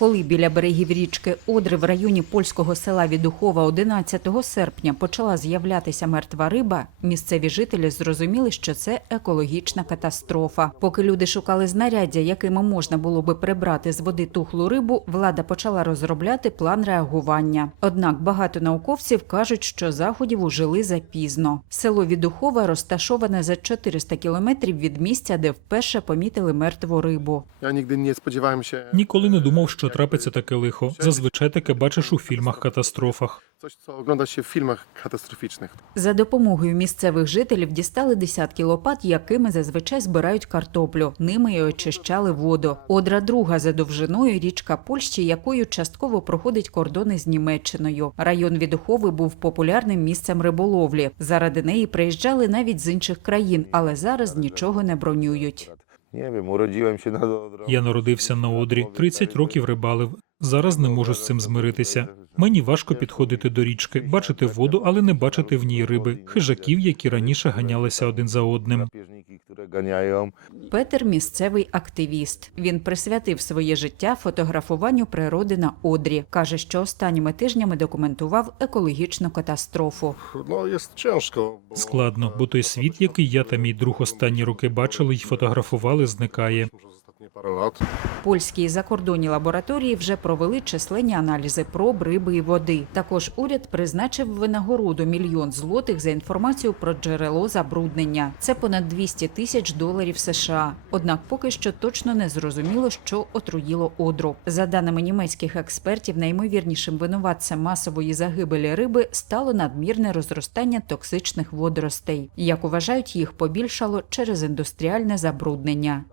Коли біля берегів річки Одри в районі польського села Відухова 11 серпня почала з'являтися мертва риба, місцеві жителі зрозуміли, що це екологічна катастрофа. Поки люди шукали знаряддя, якими можна було би прибрати з води тухлу рибу, влада почала розробляти план реагування. Однак багато науковців кажуть, що заходів ужили запізно. Село Відухова розташоване за 400 кілометрів від місця, де вперше помітили мертву рибу. Nigdy nie spodziewałem się Ніколи не думав, що трапиться таке лихо. Зазвичай таке бачиш у фільмах-катастрофах. coś, co ogląda się w. За допомогою місцевих жителів дістали десятки лопат, якими зазвичай збирають картоплю. Ними й очищали воду. Одра друга за довжиною річка Польщі, якою частково проходить кордони з Німеччиною. Район Відухови був популярним місцем риболовлі. Заради неї приїжджали навіть з інших країн, але зараз нічого не бронюють. Я народився на одрі, 30 років рибалив. Зараз не можу з цим змиритися. Мені важко підходити до річки, бачити воду, але не бачити в ній риби, хижаків, які раніше ганялися один за одним. Петер місцевий активіст. Він присвятив своє життя фотографуванню природи на Одрі. каже, що останніми тижнями документував екологічну катастрофу. Bo Складно, бо той світ, який я та мій друг останні роки бачили й фотографували, зникає. Польські закордонні лабораторії вже провели численні аналізи проб риби і води. Також уряд призначив винагороду мільйон злотих за інформацію про джерело забруднення. Це понад 200 тисяч доларів США. Однак поки що точно не зрозуміло, що отруїло одру. За даними німецьких експертів, наймовірнішим винуватцем масової загибелі риби стало надмірне розростання токсичних водоростей. Як вважають, їх побільшало через індустріальне забруднення.